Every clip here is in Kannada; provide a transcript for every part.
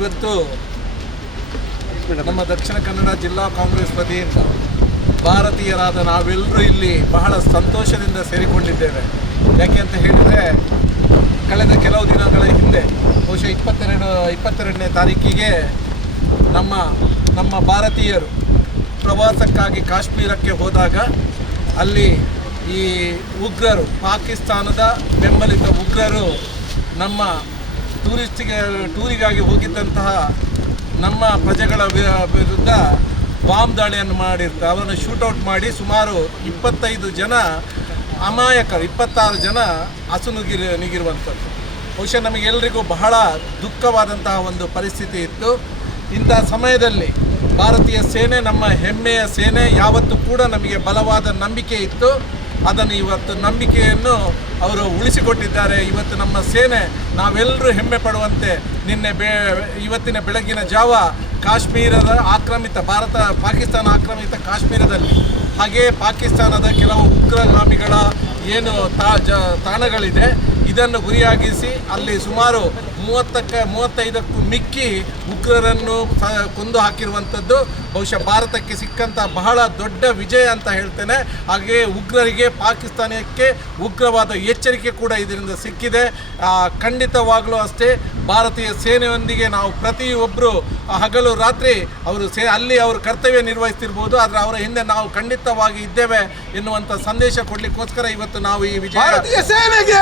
ಇವತ್ತು ನಮ್ಮ ದಕ್ಷಿಣ ಕನ್ನಡ ಜಿಲ್ಲಾ ಕಾಂಗ್ರೆಸ್ ವತಿಯಿಂದ ಭಾರತೀಯರಾದ ನಾವೆಲ್ಲರೂ ಇಲ್ಲಿ ಬಹಳ ಸಂತೋಷದಿಂದ ಸೇರಿಕೊಂಡಿದ್ದೇವೆ ಯಾಕೆ ಅಂತ ಹೇಳಿದರೆ ಕಳೆದ ಕೆಲವು ದಿನಗಳ ಹಿಂದೆ ಬಹುಶಃ ಇಪ್ಪತ್ತೆರಡು ಇಪ್ಪತ್ತೆರಡನೇ ತಾರೀಕಿಗೆ ನಮ್ಮ ನಮ್ಮ ಭಾರತೀಯರು ಪ್ರವಾಸಕ್ಕಾಗಿ ಕಾಶ್ಮೀರಕ್ಕೆ ಹೋದಾಗ ಅಲ್ಲಿ ಈ ಉಗ್ರರು ಪಾಕಿಸ್ತಾನದ ಬೆಂಬಲಿತ ಉಗ್ರರು ನಮ್ಮ ಟೂರಿಸ್ಟಿಗೆ ಟೂರಿಗಾಗಿ ಹೋಗಿದ್ದಂತಹ ನಮ್ಮ ಪ್ರಜೆಗಳ ವಿರುದ್ಧ ಬಾಂಬ್ ದಾಳಿಯನ್ನು ಮಾಡಿರ್ತ ಅವರನ್ನು ಶೂಟೌಟ್ ಮಾಡಿ ಸುಮಾರು ಇಪ್ಪತ್ತೈದು ಜನ ಅಮಾಯಕರು ಇಪ್ಪತ್ತಾರು ಜನ ಹಸುನುಗಿರಿ ನಿಗಿರುವಂಥದ್ದು ಬಹುಶಃ ನಮಗೆಲ್ಲರಿಗೂ ಬಹಳ ದುಃಖವಾದಂತಹ ಒಂದು ಪರಿಸ್ಥಿತಿ ಇತ್ತು ಇಂಥ ಸಮಯದಲ್ಲಿ ಭಾರತೀಯ ಸೇನೆ ನಮ್ಮ ಹೆಮ್ಮೆಯ ಸೇನೆ ಯಾವತ್ತೂ ಕೂಡ ನಮಗೆ ಬಲವಾದ ನಂಬಿಕೆ ಇತ್ತು ಅದನ್ನು ಇವತ್ತು ನಂಬಿಕೆಯನ್ನು ಅವರು ಉಳಿಸಿಕೊಟ್ಟಿದ್ದಾರೆ ಇವತ್ತು ನಮ್ಮ ಸೇನೆ ನಾವೆಲ್ಲರೂ ಹೆಮ್ಮೆ ಪಡುವಂತೆ ನಿನ್ನೆ ಬೆ ಇವತ್ತಿನ ಬೆಳಗಿನ ಜಾವ ಕಾಶ್ಮೀರದ ಆಕ್ರಮಿತ ಭಾರತ ಪಾಕಿಸ್ತಾನ ಆಕ್ರಮಿತ ಕಾಶ್ಮೀರದಲ್ಲಿ ಹಾಗೆಯೇ ಪಾಕಿಸ್ತಾನದ ಕೆಲವು ಉಗ್ರಗಾಮಿಗಳ ಏನು ತಾ ಜ ತಾಣಗಳಿದೆ ಇದನ್ನು ಗುರಿಯಾಗಿಸಿ ಅಲ್ಲಿ ಸುಮಾರು ಮೂವತ್ತಕ್ಕೆ ಮೂವತ್ತೈದಕ್ಕೂ ಮಿಕ್ಕಿ ಉಗ್ರರನ್ನು ಕೊಂದು ಹಾಕಿರುವಂಥದ್ದು ಬಹುಶಃ ಭಾರತಕ್ಕೆ ಸಿಕ್ಕಂಥ ಬಹಳ ದೊಡ್ಡ ವಿಜಯ ಅಂತ ಹೇಳ್ತೇನೆ ಹಾಗೆಯೇ ಉಗ್ರರಿಗೆ ಪಾಕಿಸ್ತಾನಕ್ಕೆ ಉಗ್ರವಾದ ಎಚ್ಚರಿಕೆ ಕೂಡ ಇದರಿಂದ ಸಿಕ್ಕಿದೆ ಖಂಡಿತವಾಗಲೂ ಅಷ್ಟೇ ಭಾರತೀಯ ಸೇನೆಯೊಂದಿಗೆ ನಾವು ಪ್ರತಿಯೊಬ್ಬರು ಹಗಲು ರಾತ್ರಿ ಅವರು ಸೇ ಅಲ್ಲಿ ಅವರು ಕರ್ತವ್ಯ ನಿರ್ವಹಿಸ್ತಿರ್ಬೋದು ಆದರೆ ಅವರ ಹಿಂದೆ ನಾವು ಖಂಡಿತವಾಗಿ ಇದ್ದೇವೆ ಎನ್ನುವಂಥ ಸಂದೇಶ ಕೊಡಲಿಕ್ಕೋಸ್ಕರ ಇವತ್ತು ನಾವು ಈ ವಿಜಯ ಸೇನೆಗೆ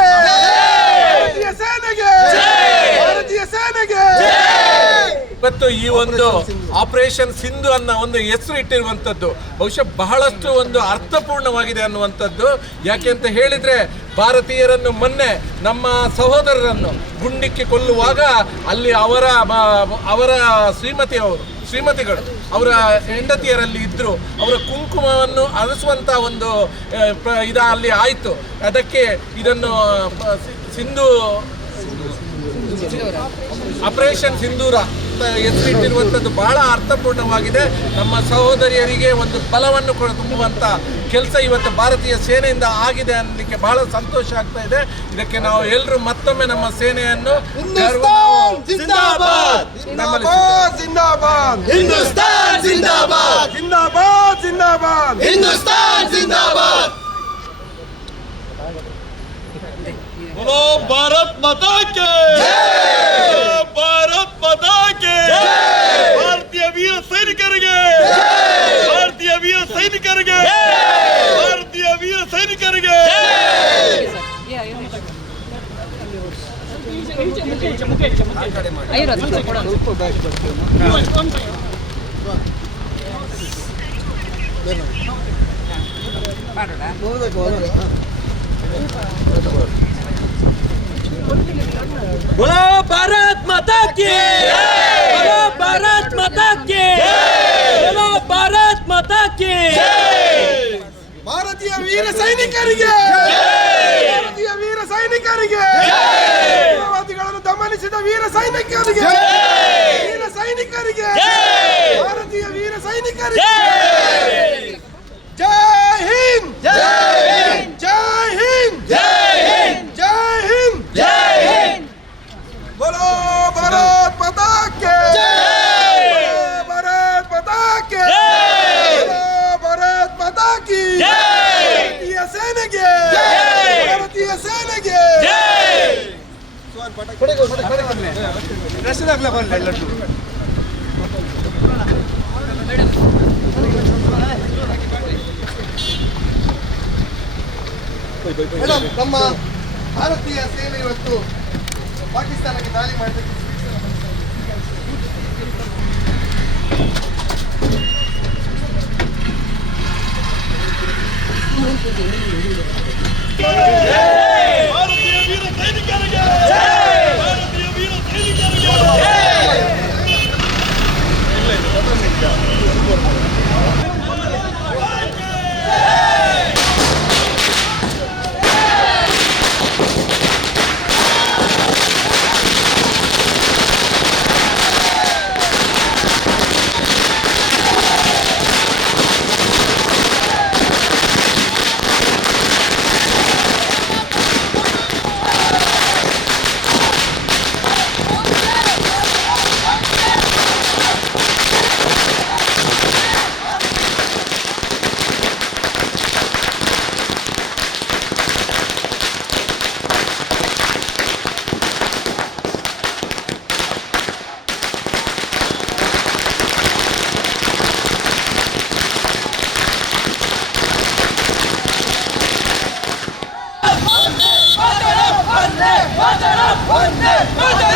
ಭಾರತೀಯ ಸೇನೆಗೆ ಭಾರತೀಯ ಸೇನೆಗೆ ಇವತ್ತು ಈ ಒಂದು ಆಪರೇಷನ್ ಸಿಂಧು ಅನ್ನೋ ಒಂದು ಹೆಸರು ಇಟ್ಟಿರುವಂಥದ್ದು ಬಹುಶಃ ಬಹಳಷ್ಟು ಒಂದು ಅರ್ಥಪೂರ್ಣವಾಗಿದೆ ಅನ್ನುವಂಥದ್ದು ಯಾಕೆ ಅಂತ ಹೇಳಿದರೆ ಭಾರತೀಯರನ್ನು ಮೊನ್ನೆ ನಮ್ಮ ಸಹೋದರರನ್ನು ಗುಂಡಿಕ್ಕಿ ಕೊಲ್ಲುವಾಗ ಅಲ್ಲಿ ಅವರ ಅವರ ಶ್ರೀಮತಿ ಅವರು ಶ್ರೀಮತಿಗಳು ಅವರ ಹೆಂಡತಿಯರಲ್ಲಿ ಇದ್ದರು ಅವರ ಕುಂಕುಮವನ್ನು ಅರಸುವಂಥ ಒಂದು ಇದ ಅಲ್ಲಿ ಆಯಿತು ಅದಕ್ಕೆ ಇದನ್ನು ಸಿಂಧು ಆಪರೇಷನ್ ಸಿಂಧೂರ ಅಂತ ಹೆಸರಿಟ್ಟಿರುವಂಥದ್ದು ಬಹಳ ಅರ್ಥಪೂರ್ಣವಾಗಿದೆ ನಮ್ಮ ಸಹೋದರಿಯರಿಗೆ ಒಂದು ಬಲವನ್ನು ಕೂಡ ತುಂಬುವಂಥ ಕೆಲಸ ಇವತ್ತು ಭಾರತೀಯ ಸೇನೆಯಿಂದ ಆಗಿದೆ ಅನ್ನಲಿಕ್ಕೆ ಬಹಳ ಸಂತೋಷ ಆಗ್ತಾ ಇದೆ ಇದಕ್ಕೆ ನಾವು ಎಲ್ಲರೂ ಮತ್ತೊಮ್ಮೆ ನಮ್ಮ ಸೇನೆಯನ್ನು ಜಿಂದಾಬಾದ್ ಜಿಂದಾಬಾದ್ ಜಿಂದಾಬಾದ್ ಜಿಂದಾಬಾದ್ ಜಿಂದಾಬಾದ್ ಸೈನಿಕರಿಗೆ ಭಾರತೀಯ ವೀರ ಸೈನಿಕರಿಗೆ बोलो भारत माता की ಭಾರತೀಯ ವೀರ ಸೈನಿಕರಿಗೆ ಭಾರತೀಯ ವೀರ ಸೈನಿಕರಿಗೆ ಉಗ್ರವಾದಿಗಳನ್ನು ದಮನಿಸಿದ ವೀರ ಸೈನಿಕರಿಗೆ ವೀರ ಸೈನಿಕರಿಗೆ ಭಾರತೀಯ ವೀರ ಸೈನಿಕರಿಗೆ ಜೈ ಹಿಂದ್ ಜೈ ನಮ್ಮ ಭಾರತೀಯ ಸೇನೆ ಇವತ್ತು ಪಾಕಿಸ್ತಾನಕ್ಕೆ ದಾಳಿ ಮಾಡಲಿಕ್ಕೆ up! Bunde! up!